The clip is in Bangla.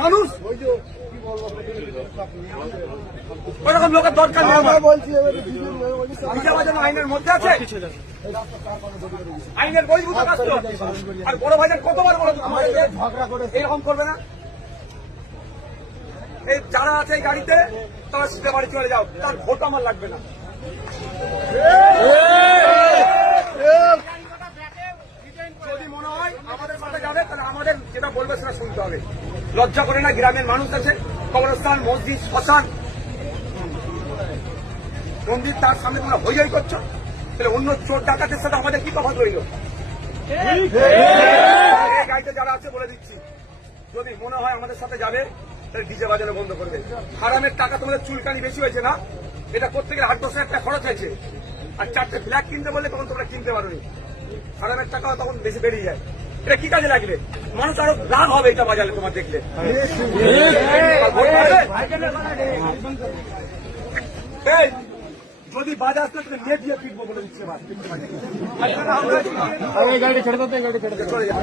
মানুষ ওরকম লোকের দরকার নেই। আইনের মধ্যে আছে, আইনের বহির্ভূত কাজ তো। আর বড় ভাইজান কতবার বলো এরকম করবে না। এই যারা আছে এই গাড়িতে তারা সিধে বাড়ি চলে যাও, তার ভোট আমার লাগবে না। যদি মনে হয় আমাদের সাথে যাবে তাহলে আমাদের যেটা বলবে সেটা শুনতে হবে। লজ্জা করে না? গ্রামের মানুষ আছে, কবরস্থান, মসজিদ, শ্মশান, মন্দির, তার সামনে তোমরা হইয়াই করছো। তাহলে অন্য চোর ডাকাতের সাথে আমাদের কি তফাৎ রইল? এই গাড়িতে যারা আছে বলে দিচ্ছি, যদি মনে হয় আমাদের সাথে যাবে তাহলে ডিজে বাজানো বন্ধ করবে। হারামের টাকা তোমাদের চুলকানি বেশি হয়েছে না? এটা করতে গেলে 8-10 টাকা খরচ হয়েছে। আর 4টে ফ্ল্যাগ কিনতে বললে তখন তোমরা কিনতে পারোনি। হারামের টাকা তখন বেশি বেরিয়ে যায়। এটা কি কাজে লাগবে? মানুষ আরো রাগ হবে এটা বাজালে তোমার দেখলে। যদি বাজার আসলে তোকে নিয়ে দিয়ে ফিরবো বলে দিচ্ছে। গাড়ি ছেড়ে দিতে, গাড়ি ছেড়ে দিতে চলে যাবে।